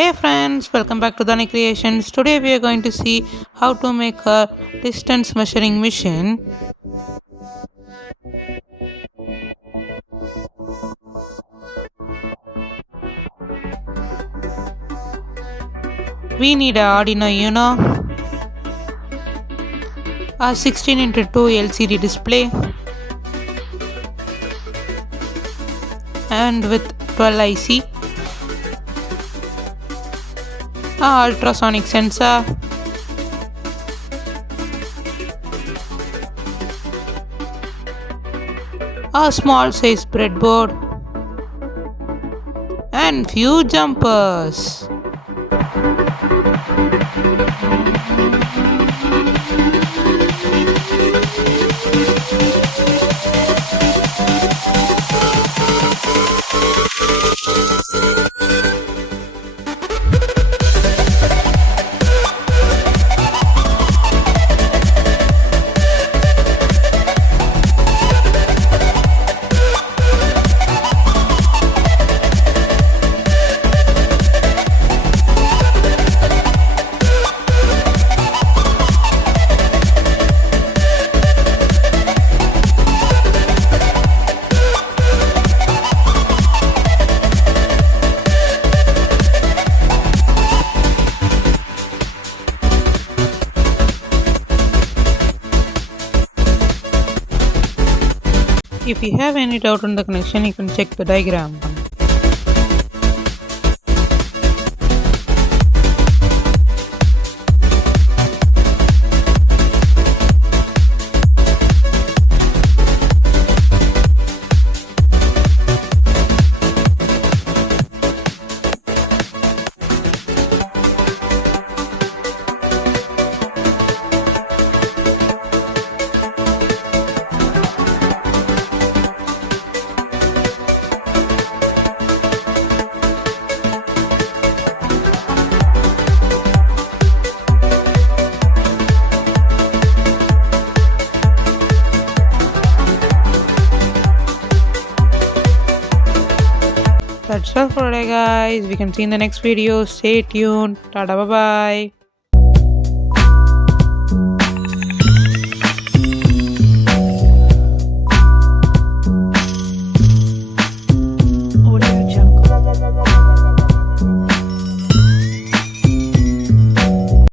Hey friends, welcome back to Dharani Creations. Today we are going to see how to make a distance measuring machine. We need a Arduino UNO, a 16x2 LCD display, and with 12 IC, a ultrasonic sensor, a small size breadboard, and few jumpers. If you have any doubt on the connection, you can check the diagram. That's all for today, guys. We can see in the next video. Stay tuned. Tada, bye bye.